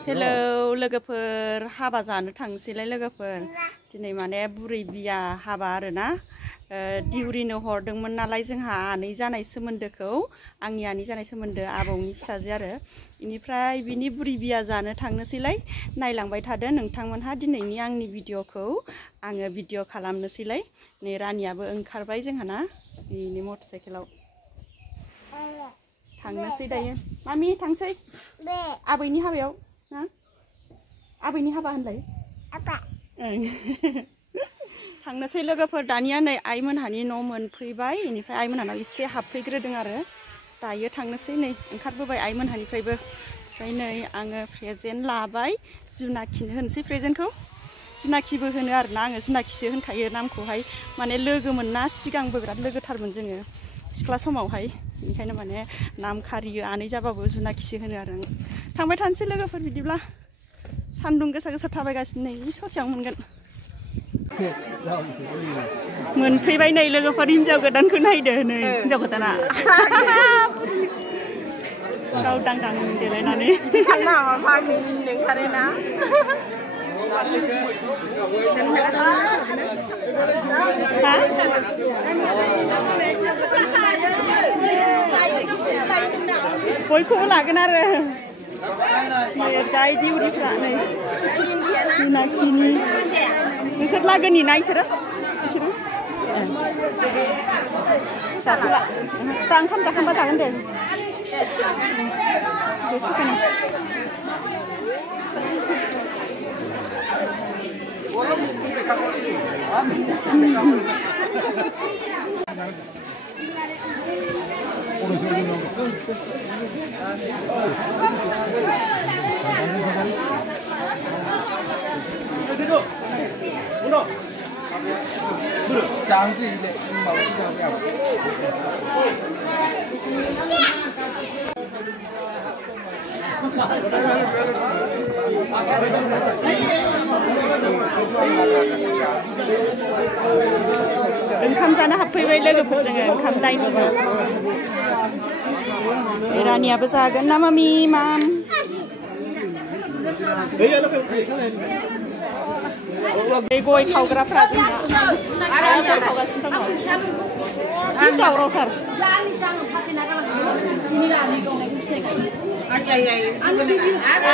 Hello लोगोफोर हाबा जानो थांसैलाय लोगोफोर दिनै माने बुरै बिया हाबा आरोना दिउरिनो हरदोंमोन नालाय जोंहा आनै जानाय सोमोन्दोखौ आंनि आनै जानाय सोमोन्दो आबौनि फिसाजो आरो इनिफ्राय बिनि बुरै बिया जानो थांनोसैलाय नायलांबाय थादो नोंथांमोनहा दिनैनि आंनि भिडिअखौ आङो भिडिअ खालामनोसैलाय नै रानियाबो ओंखारबाय जोंहाना बिनि मटर साइकेलाव थांनोसै दायो मामि थांसै आबैनि हाबायाव ना आबैनि हाबा होनलाय आबा थांनोसै लोगोफोर दानिया नै आइमोनहानि न' मोनफैबाय इनिफ्राय आइमोनहानाव एसे हाबफैग्रोदों आरो दायो थांनोसै नै ओंखारबोबाय आइमोनहानिफ्रायबो ओमफ्राय नै आङो प्रेजेन्ट लाबाय जुनाखिनो होनोसै प्रेजेन्टखौ जुनाखिबो होनो आरोना आङो जुनाखिसो होनखायो नामखौहाय माने लोगोमोन ना सिगांबो बिराद लोगोथारमोन जोङो सिख्ला समावहाय ओंखायनो माने नाम खारियो आनै जाबाबो जुनाखिसो होनो आरो आं थांबाय थानोसै लोगोफोर बिदिब्ला सान्दुं गोसा गोसा थाबायगासिनो नै ससेयाव मोनगोन मोनफैबाय नै लोगोफोर हिन्जाव गोदानखौ नायदो नै हिन्जाव गोदाना गाव दांदां देलायनानै बयखौबो लागोन आरो जाय दिउरिफ्रा नै जुनाखिनि नोंसोर लागोनि ना इसोरो जाथ'ला दा ओंखाम जाखांबा जागोन दे ओंखाम जानो हाबफैबाय लोगोफोर जोङो ओंखाम दायनिबो रानियाबो जागोन ना मामि माम गय खावग्राफ्रा जोंहा गय खावगासिनो दङ दावरावथार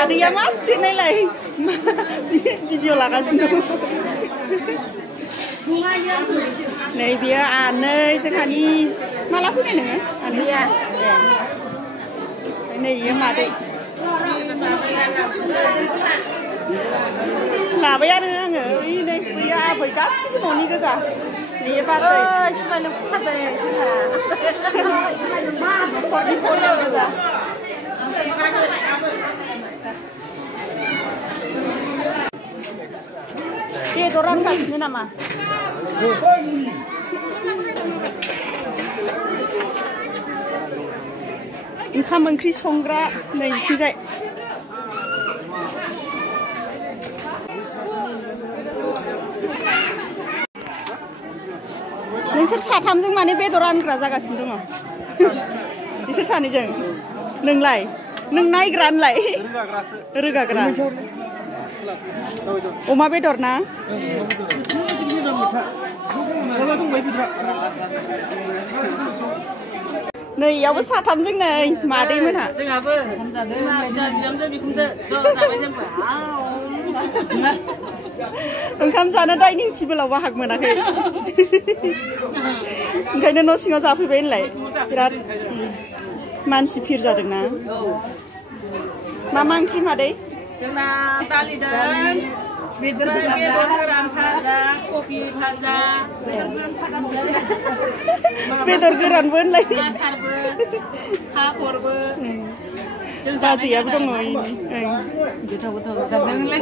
आदैया मा सिनायलाय भिडिअ लागासिनो दं नै बियो आनै जोंहानि माला फैनाय नोङो आनैया नै बियो मादै लाबाय आरो आङो नै बैयो आबै गासिबो न'नि गोजा बेयो बासै समायनो फुथारदों न'खरनि फरियाल गोजा बेदर रानगासिनो नामा ओंखाम ओंख्रि संग्रा नै बिथिंजाय नोंसोर साथामजों माने बेदर रानग्रा जागासिनो दङ बिसोर सानैजों नोंलाय नों नायग्रानलाय रोगाग्रा अमा बेदर ना नै इयावबो साथामजों नै मादै मोनहा जोंहाबो ओंखाम जानो डाइनिं टेबोलाव बाहागो मोनाखै ओंखायनो न' सिङाव जाफैबाय होनलाय बिराद मानसि भिर जादोंना मा मा ओंख्रि मादै जोंना दालिजों बेदर गोरान भाजा कबि भाजा बेदर गोरानबो होनलाय आसारबो पापरबो बाजैयाबो दङ गोथाव गोथाव जादोंलाय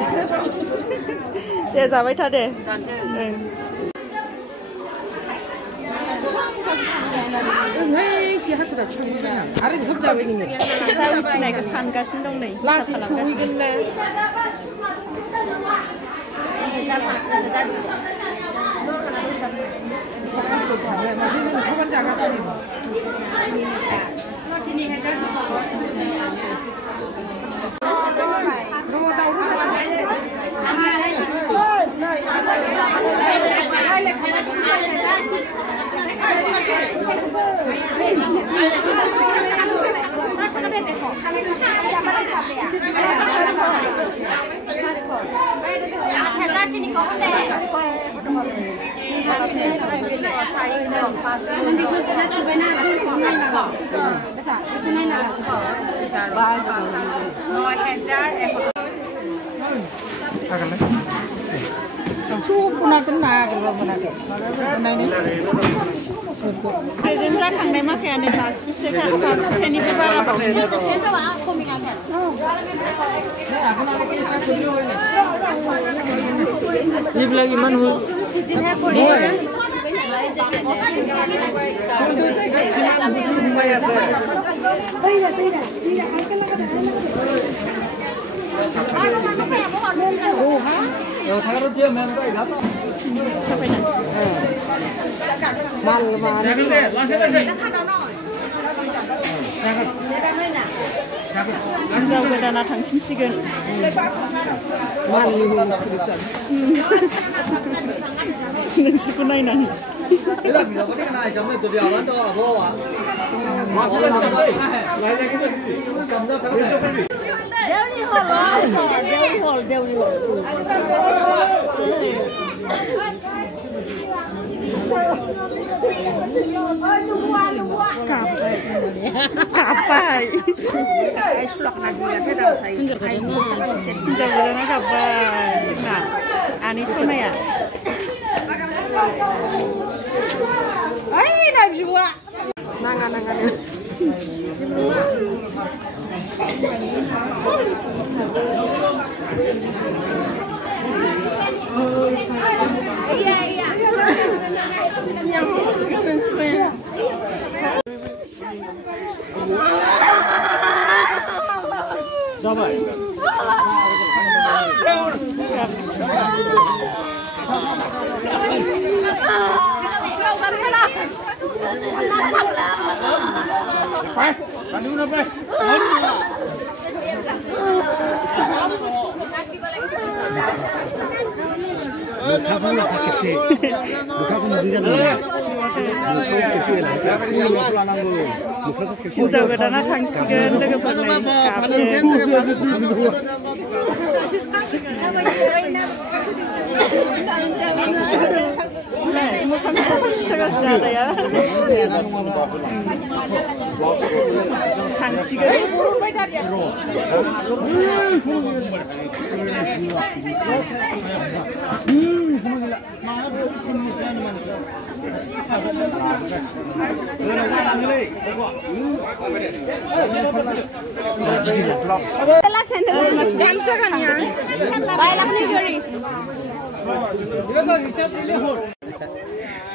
दे जाबाय था दे उथिनायखौ सानगासिनो दं नै लासै सहैगोननो Present जाखांनाय माखाया नै दा सुसेनिबो बारा बावनो Iblang iman ho. हिनजाव गोदाना थांफिनसिगोन नोंसोरखौ नायनानै Kapai. Jangan kapai. Nah, ani sana ya. Ay, nak jual. Nangan. Iya. Coba. Hinjaw गोदाना थांसिगोन लोगोफोरलाय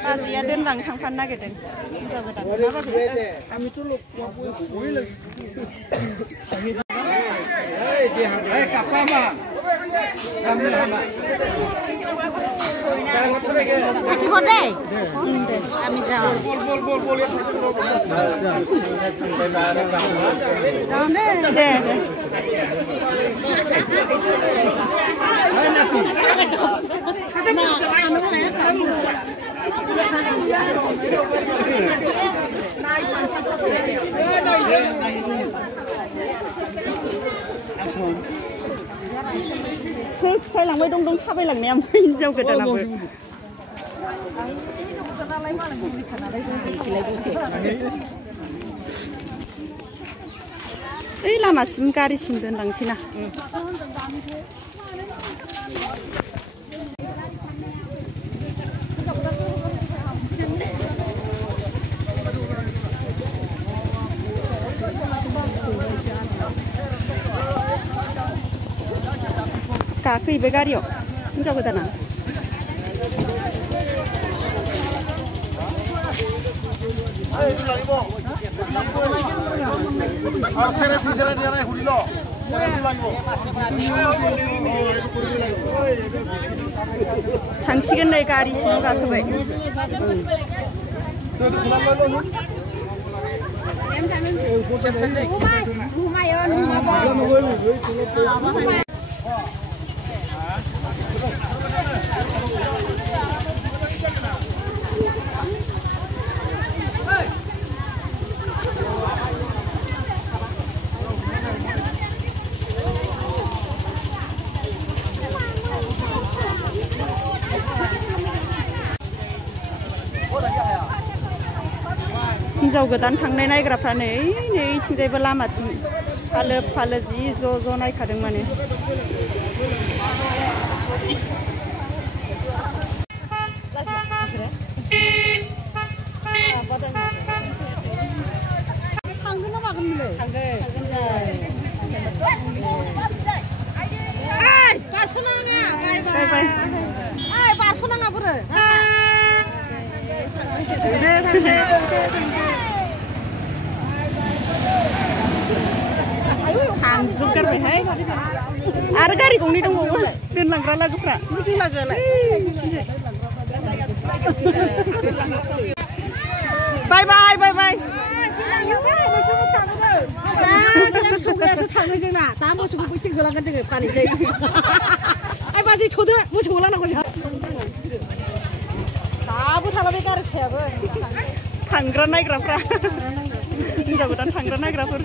Baziya doनलां थांफानो नागिरदों हिनजाव गोदान आमिथ' থাকিব দেই আমি যাওঁ দে फैलांबाय दं थाबायलांनाया ओमफ्राय हिनजाव गोदानाबो ओइ लामासिम गारिसिम दोनलांसै ना गाखोहैबाय गारियाव हिनजाव गोदाना थांसिगोन नै गारि सिङाव गाखोबाय हिन्जाव गोदान थांनाय नायग्राफ्रा नै इथिंजायबो लामाथिं फालो फालो जि ज' नायखादों माने थांगोन ना मागोन नोंलाय बारस'नाङा बोरो थांजोबगारबायहाय आरो गारि गंनै दंबावो दोनलांग्रा लागोफ्रा बाय बाय बाय बाय सौग्रायासो थाङो जोंना दा मोसौखौ बैथिं होलांगोन जोङो फानहैसै आइ बाजै थ'दो मोसौखौ लानांगौ जोंहा दाबो थाला बे गारि फिसायाबो थांग्रा नायग्राफ्रा हिन्जाव गोदान थांग्रा नायग्राफोर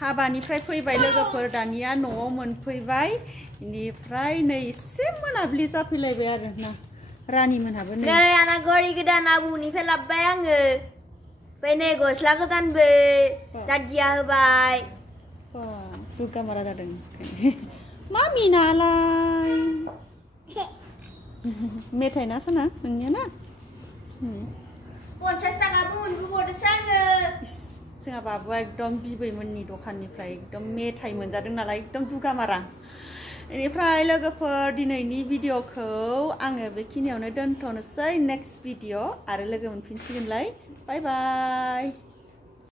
हाबानिफ्राय फैबाय लोगोफोर दानिया न'आव मोनफैबाय बेनिफ्राय नै एसे मोनाबिलि जाफैलायबाय आरो ना रानि मोनहाबो नै आंना घड़ी गोदान आबौनिफ्राय लाबोबाय आङो ओमफ्राय नै गस्ला गोदानबो दादिया होबाय दुर्गा मारा जादों मामि नालाय मेथाइ ना सना नोंनिया ना 50 थाखाबो मोनबोबावदोंसो आङो जोंहा बाबुआ एकदम बिबैमोननि दखाननिफ्राय एकदम मेथाइ मोनजादों नालाय एकदम दुगामारा बेनिफ्राय लोगोफोर दिनैनि भिडिअखौ आङो बेखिनियावनो दोनथ'नोसै नेक्स्ट भिडिअ आरो लोगो मोनफिनसिगोनलाय बाय बाय